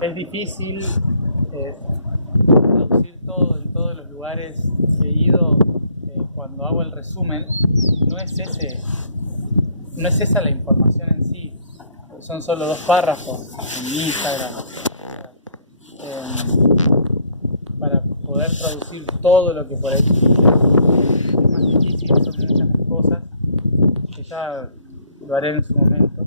es difícil traducir todo en todos los lugares que he ido. Cuando hago el resumen, no es esa la información en sí, son solo 2 párrafos en Instagram. Para poder traducir todo lo que por ahí es más difícil, son muchas más cosas que ya lo haré en su momento.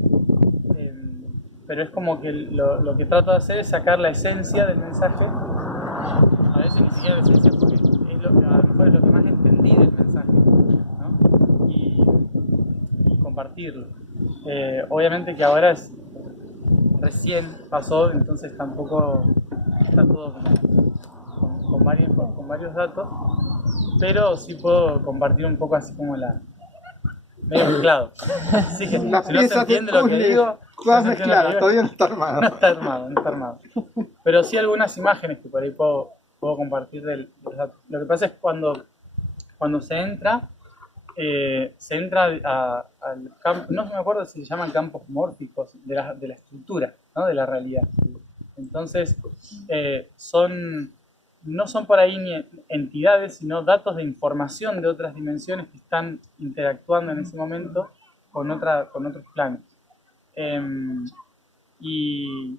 Pero es como que lo que trato de hacer es sacar la esencia del mensaje, a veces ni siquiera la esencia porque a lo mejor es lo que más entendí del mensaje, ¿no? y compartirlo. Obviamente que ahora recién pasó, entonces tampoco está todo con varios datos, pero sí puedo compartir un poco así como medio mezclado. Así que Las si no se piezas entiende del lo que puzzle digo, todas no se entiende lo que mezcladas, digo, todavía no está armado. no está armado. Pero sí algunas imágenes que por ahí puedo compartir de los datos. Lo que pasa es cuando se entra al campo, no me acuerdo si se llaman campos mórficos de la estructura, ¿no? De la realidad. Entonces, no son por ahí ni entidades, sino datos de información de otras dimensiones que están interactuando en ese momento con otros planos. Y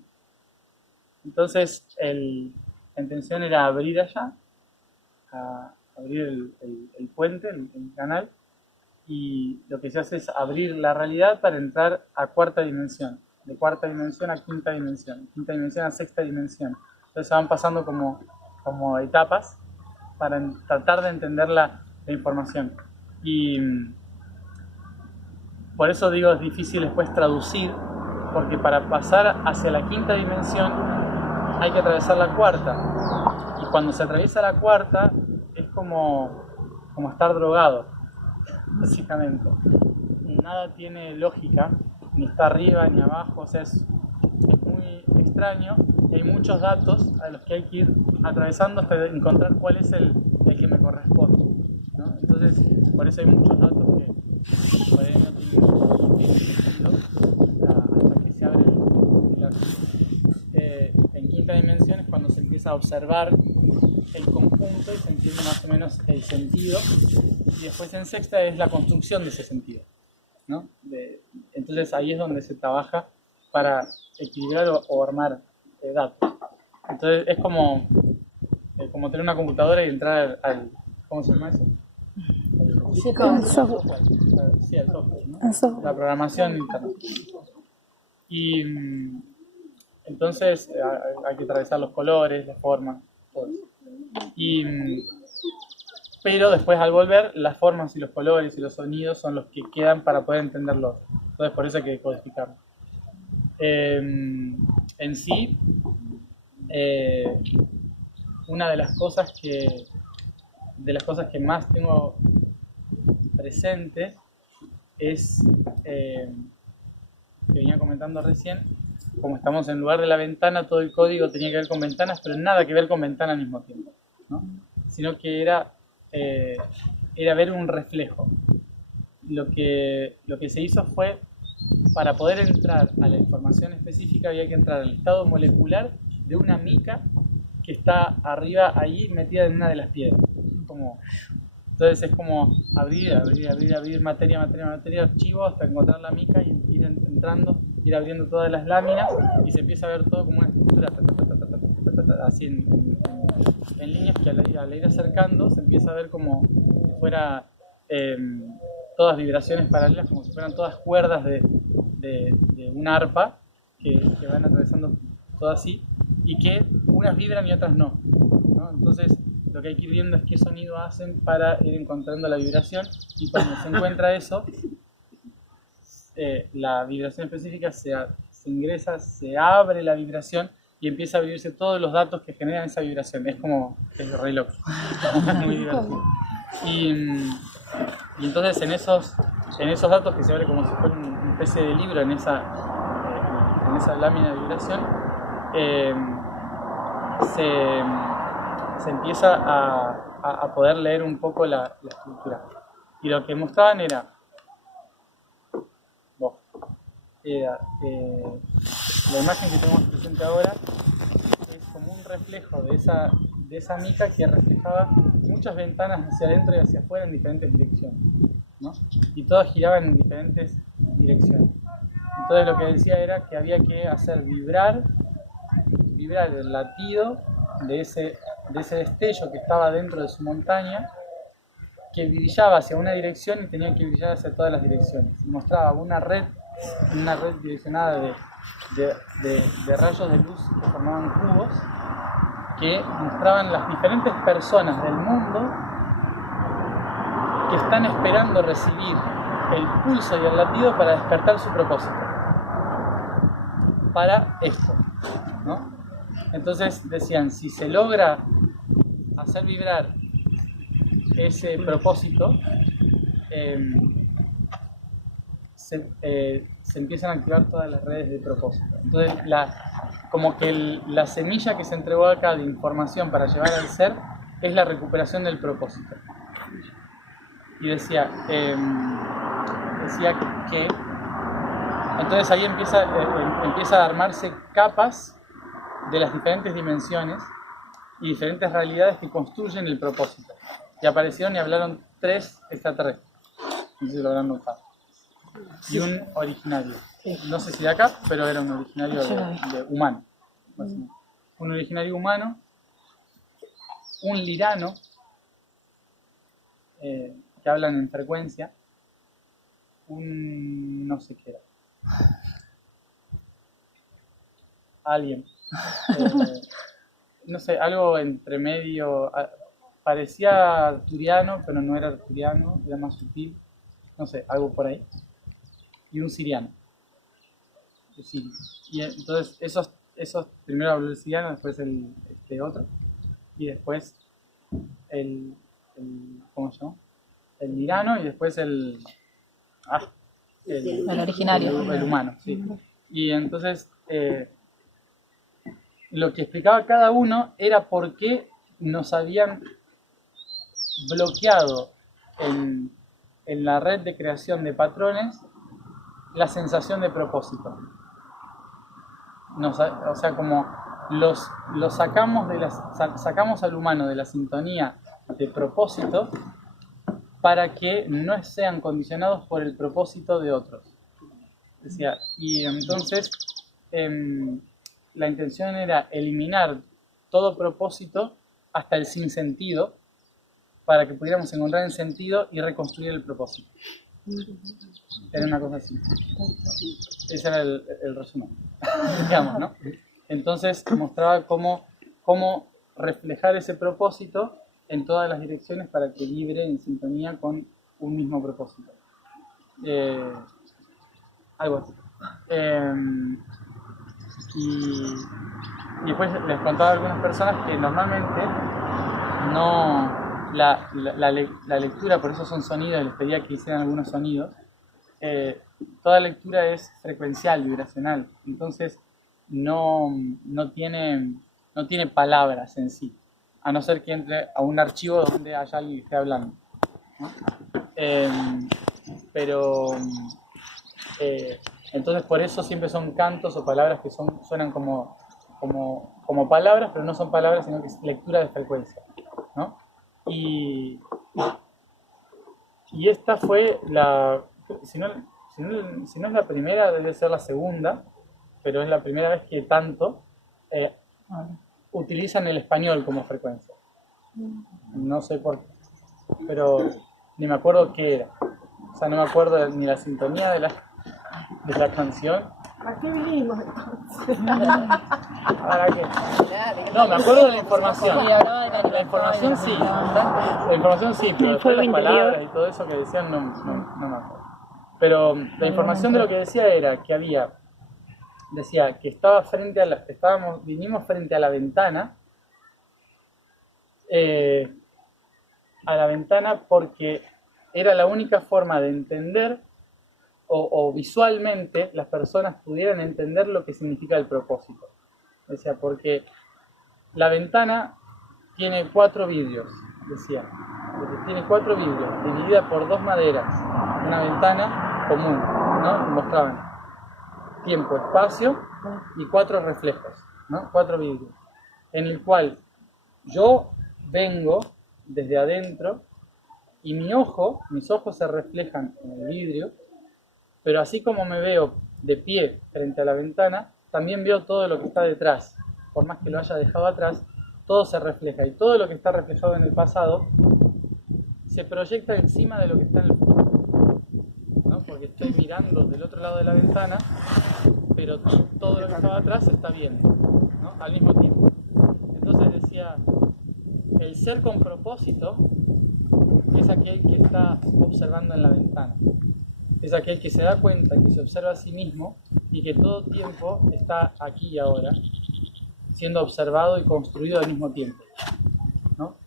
entonces la intención era abrir allá, abrir el puente, el canal, y lo que se hace es abrir la realidad para entrar a 4ª dimensión, de 4ª dimensión a 5ª dimensión, 5ª dimensión a 6ª dimensión. Entonces se van pasando como etapas para tratar de entender la información. Y por eso digo, es difícil después traducir, porque para pasar hacia la 5ª dimensión hay que atravesar la 4ª. Y cuando se atraviesa la 4ª es como estar drogado, básicamente. Nada tiene lógica, ni está arriba ni abajo, o sea, es muy extraño y hay muchos datos a los que hay que ir atravesando hasta encontrar cuál es el que me corresponde, ¿no? Entonces, por eso hay muchos datos que por ahí no tienen sentido hasta que se abre el arco. En 5ª dimensión es cuando se empieza a observar el conjunto y se entiende más o menos el sentido, y después en 6ª es la construcción de ese sentido, ¿no? Entonces ahí es donde se trabaja para equilibrar o armar datos. Entonces es como tener una computadora y entrar al ¿cómo se llama eso? El software. Sí, el software, ¿no? El software. La programación interna. Y entonces hay que atravesar los colores, las formas, todo eso. Pero después al volver, las formas y los colores y los sonidos son los que quedan para poder entenderlos. Entonces por eso hay que codificarlos. En sí, una de las cosas que más tengo presente es que venía comentando recién, como estamos en lugar de la ventana, todo el código tenía que ver con ventanas, pero nada que ver con ventana al mismo tiempo, ¿no? Sino que era ver un reflejo. Lo que se hizo fue, para poder entrar a la información específica, había que entrar al estado molecular de una mica que está arriba ahí metida en una de las piedras. Entonces es como abrir materia, archivo hasta encontrar la mica y ir entrando, ir abriendo todas las láminas y se empieza a ver todo como una estructura así en líneas que al ir acercando se empieza a ver como si fuera todas vibraciones paralelas, como si fueran todas cuerdas de un arpa que van atravesando todo así y que unas vibran y otras no, ¿no? Entonces lo que hay que ir viendo es qué sonido hacen para ir encontrando la vibración, y cuando se encuentra eso, la vibración específica se ingresa, se abre la vibración y empieza a abrirse todos los datos que generan esa vibración. Es re loco, muy divertido. Y entonces en esos datos que se abre como si fuera una especie de libro en esa lámina de vibración, se empieza a poder leer un poco la estructura. Y lo que mostraban era la imagen que tenemos presente ahora un reflejo de esa mica que reflejaba muchas ventanas hacia adentro y hacia afuera en diferentes direcciones, ¿no? Y todas giraban en diferentes direcciones. Entonces lo que decía era que había que hacer vibrar el latido de ese destello que estaba dentro de su montaña, que brillaba hacia una dirección y tenía que brillar hacia todas las direcciones. Y mostraba una red direccionada de rayos de luz que formaban cubos, que mostraban las diferentes personas del mundo que están esperando recibir el pulso y el latido para despertar su propósito. Para esto, ¿no? Entonces decían, si se logra hacer vibrar ese propósito, se empiezan a activar todas las redes de propósito. Entonces, como que la semilla que se entregó acá de información para llevar al ser es la recuperación del propósito. Y decía que entonces ahí empieza a armarse capas de las diferentes dimensiones y diferentes realidades que construyen el propósito. Y aparecieron y hablaron 3 extraterrestres. No sé si lo habrán notado. Y un originario. No sé si de acá, pero era un originario de humano. Un originario humano, un lirano, que hablan en frecuencia, un no sé qué era. Alguien. No sé, algo entre medio. Parecía arturiano, pero no era arturiano, era más sutil. No sé, algo por ahí. Y un siriano. De Siria. Y entonces, esos primero habló el siriano, después este otro. Y después ¿cómo se llama? El lirano y después el originario. El humano, sí. Y entonces, lo que explicaba cada uno era por qué nos habían bloqueado en la red de creación de patrones la sensación de propósito. O sea, como los sacamos al humano de la sintonía de propósito para que no sean condicionados por el propósito de otros. Decía, y entonces la intención era eliminar todo propósito hasta el sinsentido para que pudiéramos encontrar el sentido y reconstruir el propósito. Era una cosa así. Ese era el resumen, digamos, ¿no? Entonces mostraba cómo reflejar ese propósito en todas las direcciones para que vibre en sintonía con un mismo propósito. Algo así. Y después les contaba a algunas personas que normalmente no la lectura, por eso son sonidos, les pedía que hicieran algunos sonidos. Toda lectura es frecuencial, vibracional, entonces no tiene palabras en sí, a no ser que entre a un archivo donde haya alguien que esté hablando, ¿no? Entonces por eso siempre son cantos o palabras que suenan como palabras, pero no son palabras, sino que es lectura de frecuencia, ¿no? Y esta fue si no es la primera, debe ser la segunda, pero es la primera vez que tanto utilizan el español como frecuencia. No sé por qué, pero ni me acuerdo qué era. O sea, no me acuerdo ni la sintonía de la canción. ¿A qué vinimos entonces? ¿Para qué? No, me acuerdo de la información. La información sí. La información sí, pero después las palabras y todo eso que decían no me acuerdo. Pero la información de lo que decía era que decía que vinimos frente a la ventana, porque era la única forma de entender o visualmente las personas pudieran entender lo que significa el propósito. Decía, porque la ventana tiene 4 vidrios, decía. Tiene 4 vidrios, dividida por 2 maderas. Una ventana común, ¿no? Mostraban tiempo, espacio y 4 reflejos, ¿no? 4 vidrios. en el cual yo vengo desde adentro y mis ojos se reflejan en el vidrio, pero así como me veo de pie frente a la ventana, también veo todo lo que está detrás. Por más que lo haya dejado atrás, todo se refleja y todo lo que está reflejado en el pasado se proyecta encima de lo que está en el futuro, ¿no? Porque estoy mirando del otro lado de la ventana, pero todo lo que estaba atrás se está viendo, ¿no? Al mismo tiempo. Entonces decía, el ser con propósito es aquel que está observando en la ventana. Es aquel que se da cuenta, que se observa a sí mismo y que todo tiempo está aquí y ahora, siendo observado y construido al mismo tiempo, ¿no?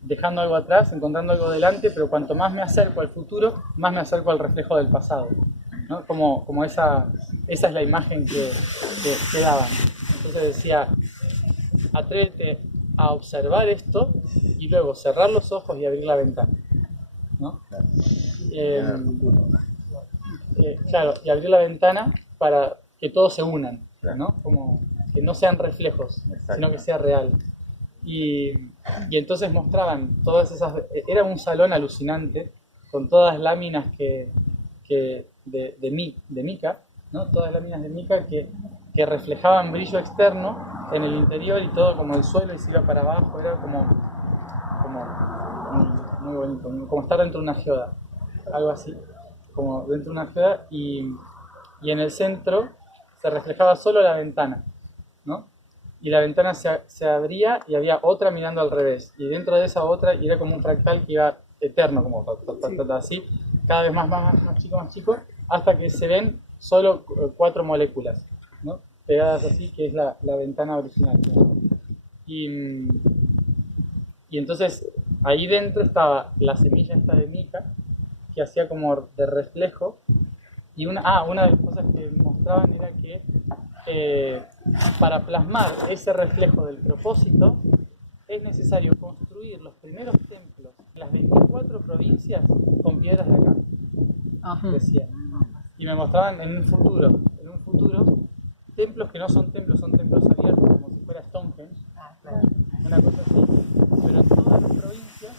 Dejando algo atrás, encontrando algo delante, pero cuanto más me acerco al futuro, más me acerco al reflejo del pasado, ¿no? Como esa es la imagen que daban. Entonces decía, atrévete a observar esto y luego cerrar los ojos y abrir la ventana, ¿no? Claro, y abrir la ventana para que todos se unan, ¿no? Como que no sean reflejos, sino que sea real. Y entonces mostraban todas esas... Era un salón alucinante, con todas láminas de mica, ¿no? Todas láminas de mica que reflejaban brillo externo en el interior y todo como el suelo y se iba para abajo, era como muy bonito, como estar dentro de una geoda, algo así, como dentro de una geoda y en el centro se reflejaba solo la ventana, ¿no? Y la ventana se abría y había otra mirando al revés, y dentro de esa otra, y era como un fractal que iba eterno, como así, cada vez más chico, hasta que se ven solo 4 moléculas, ¿no? Pegadas así, que es la ventana original. Y entonces ahí dentro estaba la semilla esta de mica, que hacía como de reflejo, y una de las cosas que mostraban era que para plasmar ese reflejo del propósito es necesario construir los primeros templos en las 24 provincias con piedras de acá, decía. Y me mostraban en un futuro, templos que no son templos, son templos abiertos, como si fuera Stonehenge, una cosa así, pero en todas las provincias,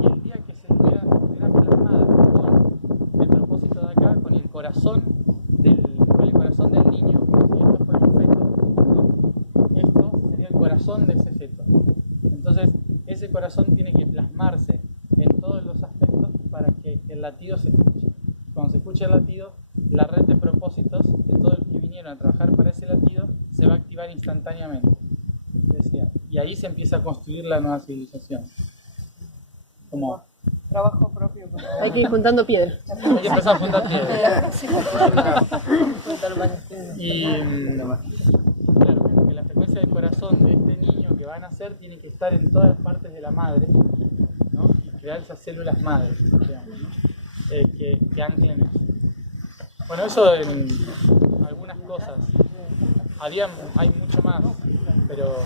y el día que se estuvieran plasmadas con el propósito de acá, con el corazón del niño, si esto fue un feto, ¿no? Esto sería el corazón de ese feto. Entonces, ese corazón tiene que plasmarse en todos los aspectos para que el latido se escuche. Cuando se escuche el latido, la red de propósitos de todos los que vinieron a trabajar para ese latido se va a activar instantáneamente, decía. Y ahí se empieza a construir la nueva civilización. Como trabajo propio. Hay que ir juntando piedras. Hay que empezar a juntar piedras. Y claro, que la frecuencia del corazón de este niño que va a nacer tiene que estar en todas las partes de la madre, ¿no? Y crear esas células madres, digamos, ¿no? Que anclen eso. Bueno, eso en algunas cosas. Hay mucho más, pero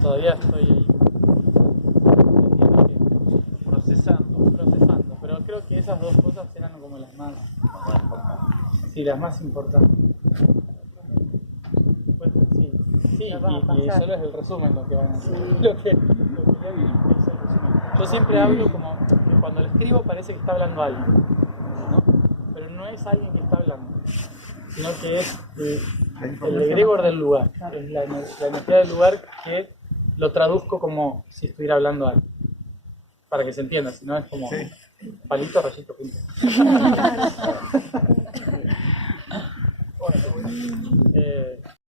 todavía estoy ahí. Procesando, pero creo que esas dos cosas eran como las más importantes. Pues, sí, y solo es el resumen lo que van a hacer. Lo que ya vi es el resumen. Yo siempre hablo como que cuando lo escribo parece que está hablando alguien, ¿no? Pero no es alguien que está hablando, sino que es el egregor del lugar, es la energía del lugar que lo traduzco como si estuviera hablando alguien. Para que se entienda, si no es como palito, rayito, punto.